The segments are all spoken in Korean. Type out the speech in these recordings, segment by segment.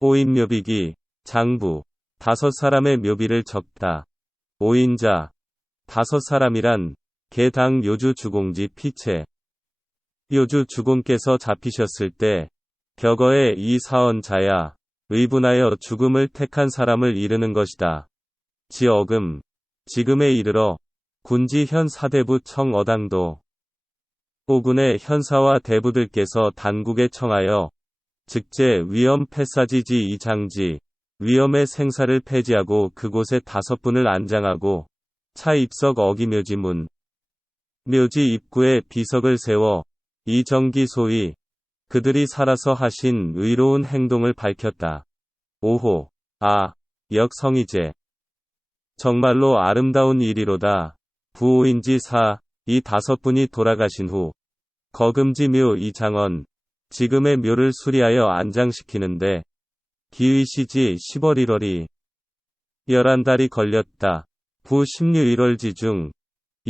오인묘비기, 장부, 5사람의 묘비를 적다. 오인자, 5사람이란 개당 요주 주공지 피체. 요주 주공께서 잡히셨을 때 격어에 이 사언자야 의분하여 죽음을 택한 사람을 이르는 것이다. 지어금, 지금에 이르러 군지 현 사대부 청어당도 오군의 현사와 대부들께서 단국에 청하여 즉제 위엄 패사지지 이장지 위엄의 생사를 폐지하고 그곳에 5분을 안장하고 차 입석 어기묘지문 묘지 입구에 비석을 세워 이정기 소위 그들이 살아서 하신 의로운 행동을 밝혔다. 5호. 역성이제. 정말로 아름다운 일이로다. 부오인지 이 5분이 돌아가신 후 거금지묘 이장원 지금의 묘를 수리하여 안장시키는데 기의시지 10월 1월이 11달이 걸렸다. 부 16 1월지 중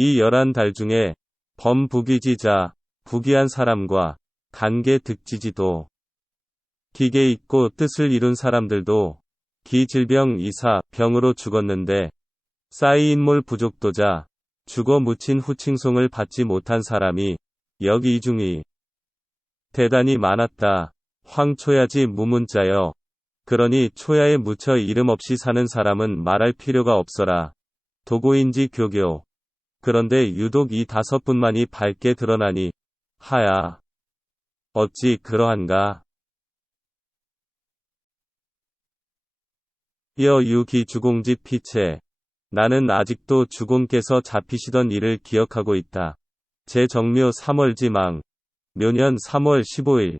이 11달 중에 범부귀지자 부귀한 사람과 간계 득지지도 기계 있고 뜻을 이룬 사람들도 기질병 이사 병으로 죽었는데 싸이인몰 부족도자 죽어 묻힌 후 칭송을 받지 못한 사람이 여기 이중이 대단히 많았다. 황초야지 무문자여. 그러니 초야에 묻혀 이름 없이 사는 사람은 말할 필요가 없어라. 도고인지 교교. 그런데 유독 이 5분만이 밝게 드러나니 하야. 어찌 그러한가. 여유기 주공지 피체. 나는 아직도 주공께서 잡히시던 일을 기억하고 있다. 제정묘 3월지망. 묘년 3월 15일.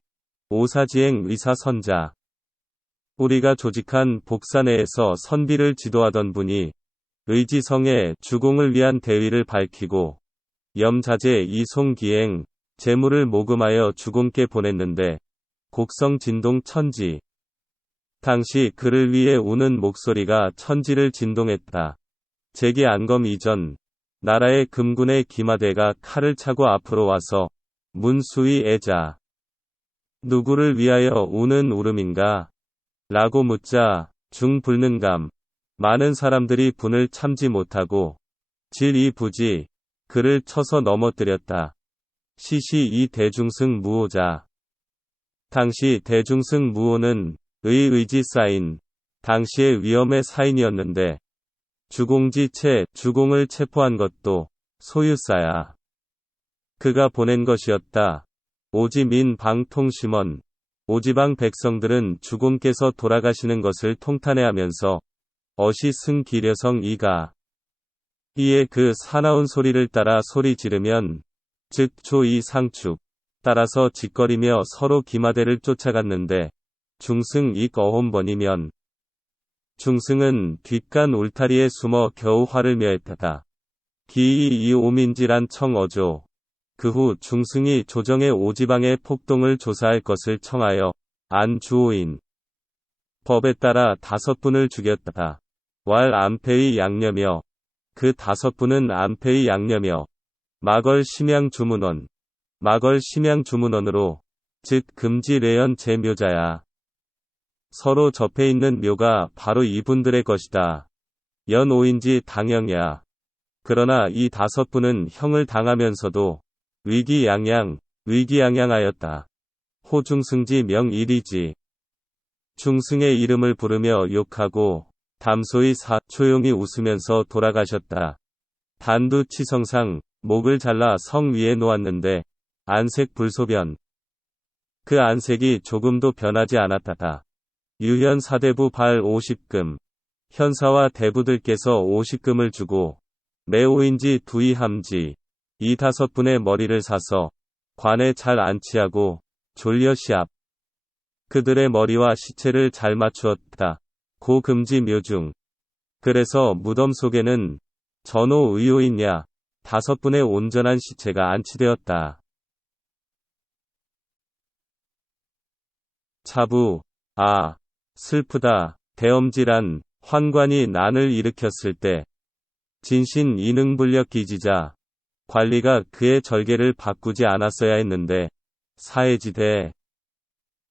오사지행 의사선자. 우리가 조직한 복사내에서 선비를 지도하던 분이 의지성에 주공을 위한 대위를 밝히고 염자재 이송기행 재물을 모금하여 주공께 보냈는데 곡성 진동 천지. 당시 그를 위해 우는 목소리가 천지를 진동했다. 제기 안검 이전 나라의 금군의 기마대가 칼을 차고 앞으로 와서 문수위 애자. 누구를 위하여 우는 울음인가? 라고 묻자 중불능감. 많은 사람들이 분을 참지 못하고 질이부지 그를 쳐서 넘어뜨렸다. 시시 이 대중승 무오자. 당시 대중승 무오는 의지 쌓인 당시의 위엄의 사인이었는데 주공지체 주공을 체포한 것도 소유사야. 그가 보낸 것이었다. 오지민 방통심원. 오지방 백성들은 주공께서 돌아가시는 것을 통탄해하면서 어시 승기려성 이가 이에 그 사나운 소리를 따라 소리 지르면 즉 조이 상축 따라서 짓거리며 서로 기마대를 쫓아갔는데 중승 익 어혼번이면 중승은 뒷간 울타리에 숨어 겨우 화를 묘했다. 기이 이 오민지란 청어조. 그 후 중승이 조정의 오지방의 폭동을 조사할 것을 청하여 안주오인 법에 따라 5분을 죽였다. 왈 안패의 양녀며 그 5분은 안패의 양녀며 마걸 심양 주문원 마걸 심양 주문원으로 즉 금지 레연 제묘자야. 서로 접해 있는 묘가 바로 이분들의 것이다. 연 5인지 당형이야. 그러나 이 5분은 형을 당하면서도 위기양양하였다. 호중승지 명일이지. 중승의 이름을 부르며 욕하고 담소의 조용히 웃으면서 돌아가셨다. 단두치성상 목을 잘라 성 위에 놓았는데 안색 불소변. 그 안색이 조금도 변하지 않았다. 유현 사대부 발 50금. 현사와 대부들께서 50금을 주고 매오인지 두이함지 이 5분의 머리를 사서 관에 잘 안치하고 졸려 시합. 그들의 머리와 시체를 잘 맞추었다. 고금지 묘중. 그래서 무덤 속에는 전호 의호인야 5분의 온전한 시체가 안치되었다. 차부. 슬프다. 대엄질한 환관이 난을 일으켰을 때 진신 이능불력 기지자 관리가 그의 절개를 바꾸지 않았어야 했는데 사해지대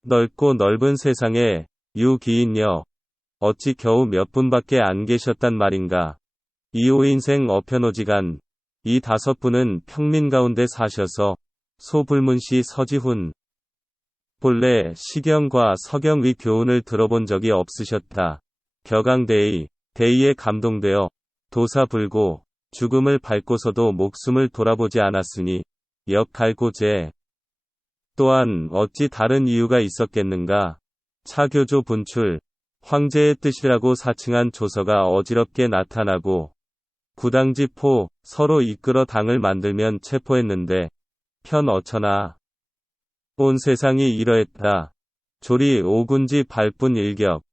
넓고 넓은 세상에 유기인여, 어찌 겨우 몇 분밖에 안 계셨단 말인가. 이오인생 어편오지간, 이 5분은 평민 가운데 사셔서 소불문시 서지훈 본래 시경과 서경의 교훈을 들어본 적이 없으셨다. 격앙대의, 대의에 감동되어 도사불고 죽음을 밟고서도 목숨을 돌아보지 않았으니 역갈고제. 또한 어찌 다른 이유가 있었겠는가. 차교조 분출, 황제의 뜻이라고 사칭한 조서가 어지럽게 나타나고 구당지포 서로 이끌어 당을 만들면 체포했는데 편 어처나 온 세상이 이러했다. 조리 오군지 발분 일격.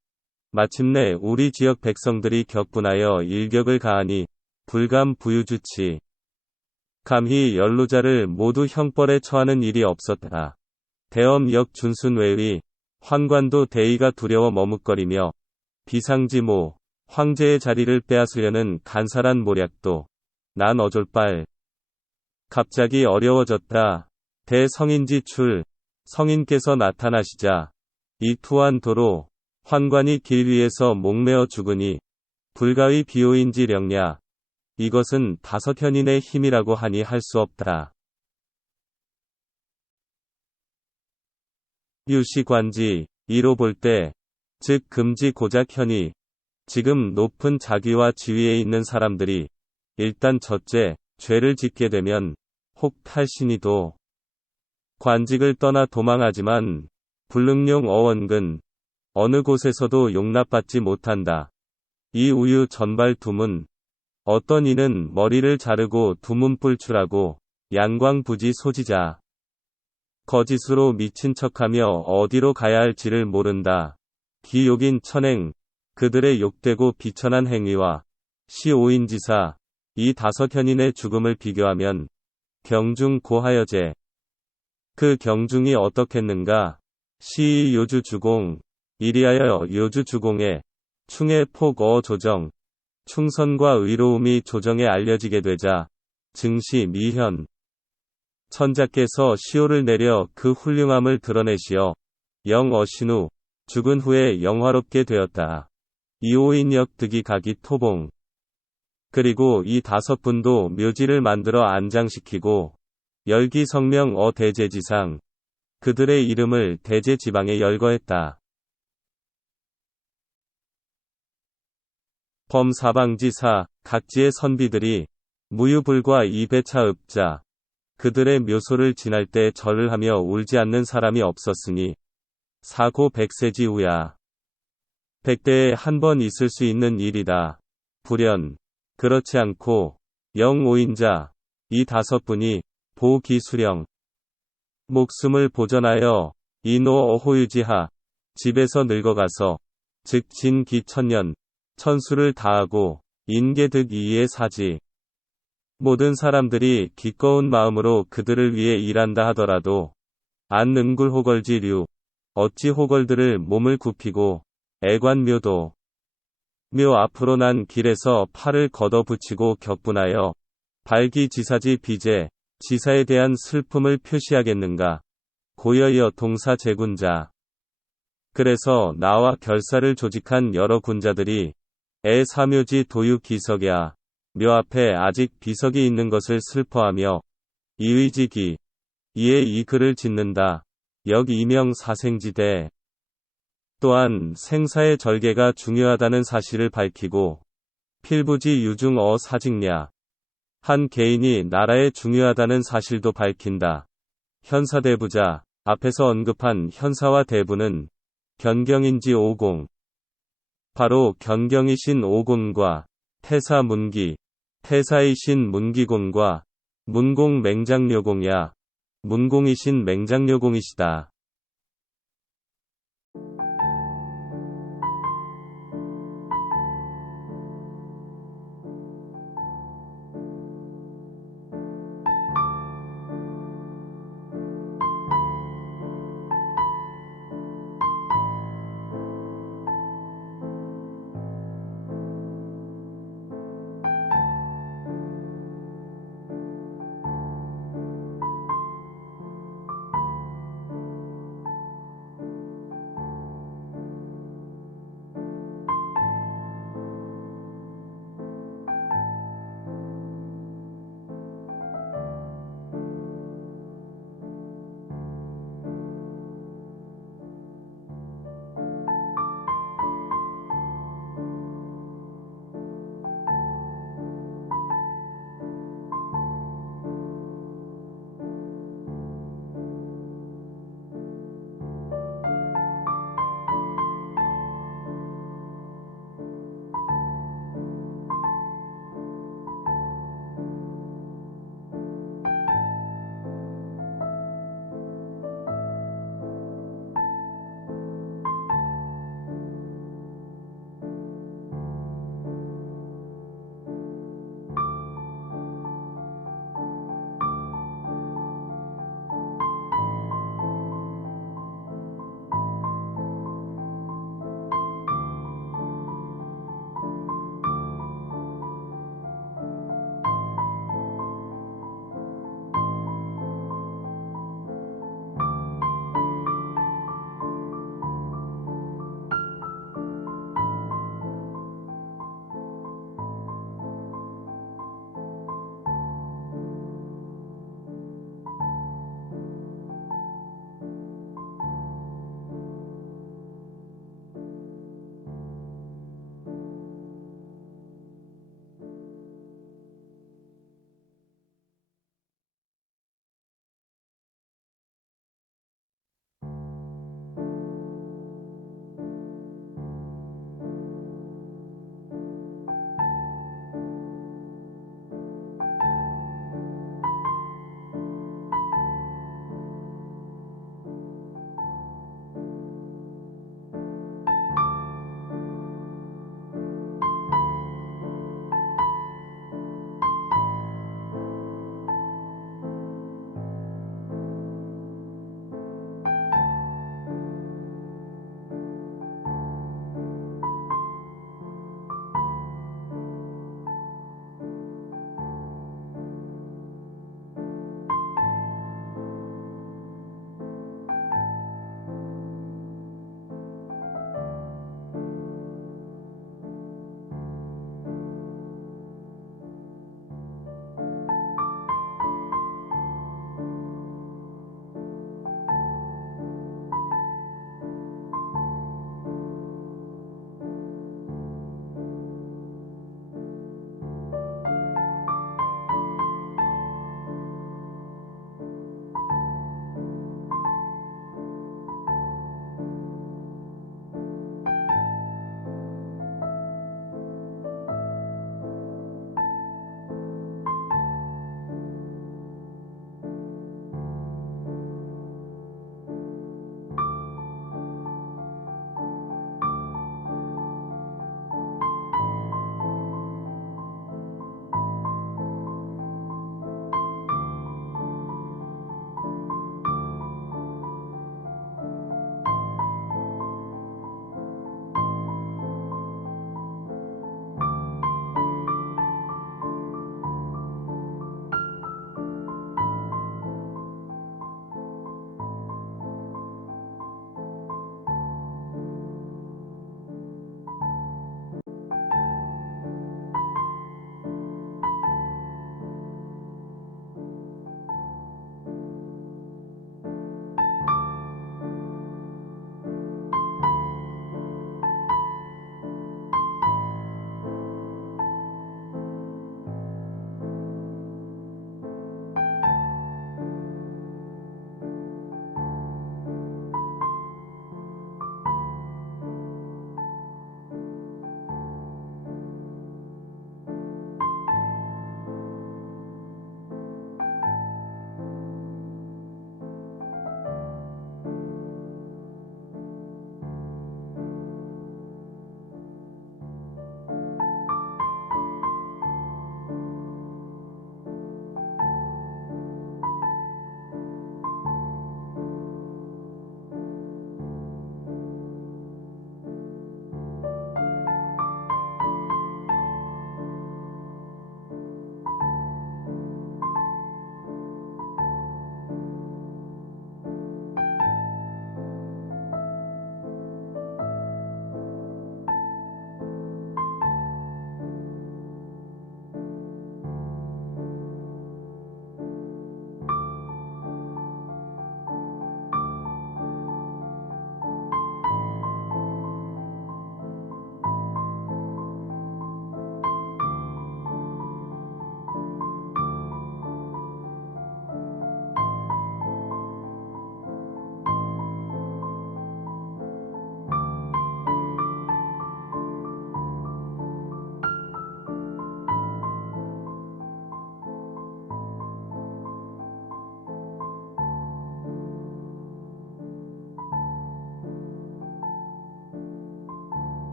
마침내 우리 지역 백성들이 격분하여 일격을 가하니 불감 부유주치. 감히 연루자를 모두 형벌에 처하는 일이 없었다. 대엄역 준순외의 환관도 대의가 두려워 머뭇거리며 비상지모 황제의 자리를 빼앗으려는 간살한 모략도 난 어졸빨. 갑자기 어려워졌다. 대성인지출 성인께서 나타나시자 이 투한 도로 환관이 길 위에서 목매어 죽으니 불가의 비호인지 령냐. 이것은 5현인의 힘이라고 하니 할 수 없다. 유시관지, 이로 볼 때, 즉 금지 고작현이, 지금 높은 자기와 지위에 있는 사람들이, 일단 첫째, 죄를 짓게 되면, 혹 탈신이도, 관직을 떠나 도망하지만, 불능용 어원근, 어느 곳에서도 용납받지 못한다. 이 우유 전발 두문, 어떤 이는 머리를 자르고 두문불 출하고, 양광부지 소지자. 거짓으로 미친 척하며 어디로 가야 할지를 모른다. 기욕인 천행, 그들의 욕되고 비천한 행위와 시오인지사, 이 5현인의 죽음을 비교하면 경중 고하여제. 그 경중이 어떻겠는가? 시이 요주 주공, 이리하여 요주 주공에 충의 폭 조정, 충선과 의로움이 조정에 알려지게 되자 증시 미현. 천자께서 시호를 내려 그 훌륭함을 드러내시어 영어신 후 죽은 후에 영화롭게 되었다. 이오인역 득이 가기 토봉. 그리고 이 5분도 묘지를 만들어 안장시키고 열기성명 대제지상 그들의 이름을 대제지방에 열거했다. 범사방지사 각지의 선비들이 무유불과 이배차읍자 그들의 묘소를 지날 때 절을 하며 울지 않는 사람이 없었으니 사고 백세지우야. 100대에 한 번 있을 수 있는 일이다. 불연. 그렇지 않고 영오인자 이 5분이 보기수령 목숨을 보전하여 이노 어호유지하 집에서 늙어가서 즉 진기천년 천수를 다하고 인계득 이의 사지. 모든 사람들이 기꺼운 마음으로 그들을 위해 일한다 하더라도 안 능굴호걸지류 어찌 호걸들을 몸을 굽히고 애관묘도 묘 앞으로 난 길에서 팔을 걷어붙이고 격분하여 발기지사지 비제 지사에 대한 슬픔을 표시하겠는가. 고여이어 동사 제군자. 그래서 나와 결사를 조직한 여러 군자들이 사묘지 도유 기석야 묘 앞에 아직 비석이 있는 것을 슬퍼하며 이의지기 이에 이 글을 짓는다. 역 이명 사생지대. 또한 생사의 절개가 중요하다는 사실을 밝히고 필부지 유중 사직냐. 한 개인이 나라에 중요하다는 사실도 밝힌다. 현사대부자 앞에서 언급한 현사와 대부는 견경인지 오공. 바로 견경이신 오공과 태사문기, 태사이신 문기공과 문공 맹장료공야. 문공이신 맹장료공이시다.